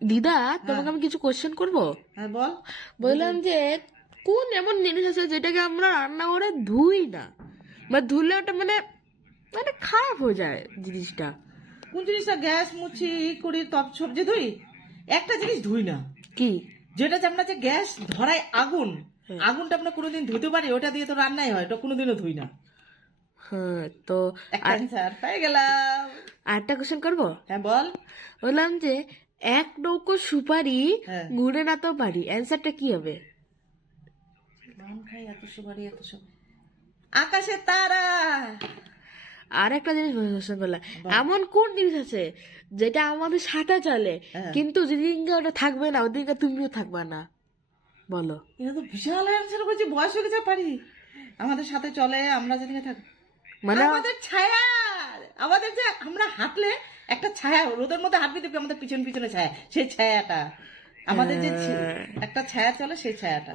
দিদা, তোমাকে আমি কিছু কোশ্চেন করবো। হ্যাঁ বল। বললাম যে কোন এমন জিনিস আছে যেটাকে আমরা রান্নাঘরে ধুই না, বা ধুলে ওটা মানে মানে খারাপ হয়ে যায় জিনিসটা? কোন জিনিসটা গ্যাস মুছি করি তব সবজি ধুই, একটা জিনিস ধুই না, কি? যেটা যে আমরা যে গ্যাস ধরাই আগুন, হ্যাঁ। আগুনটা আমরা কোনোদিন ধুতে পারি? ওটা দিয়ে তো রান্নাই হয়, ওটা কোনোদিনও ধুই না। হ্যাঁ, তো একটা অ্যান্সার পেয়ে গেলাম। আরেকটা কোশ্চেন করবো। হ্যাঁ বল। বললাম যে এক নৌকো সুপারি হ্যাঁ, গুড়ে না তো পারি, অ্যান্সারটা কি হবে? মান খাই এত সুপারি এত সব, আকাশের তারা। আর একটা জিনিস কোশ্চেন করলাম, বাহ। এমন কোন জিনিস আছে যেটা আমাদের সাথে চলে, হ্যাঁ, কিন্তু যেদিনকে ওটা থাকবে না ওদিনকে তুমিও থাকবে না? বলো। এটা তো বিশাল অ্যান্সার করছি, বয়স হয়ে গেছে পারি। আমাদের সাথে চলে, আমরা যেদিকে থাকি, মানে আমাদের ছায়া। আমাদের যে আমরা হাঁটলে একটা ছায়া, রোদের মধ্যে হাঁটবি দেখবি আমাদের পিছনে পিছনে ছায়া, সেই ছায়াটা আমাদের যে হ্যাঁ, একটা ছায়া চলে, সেই ছায়াটা।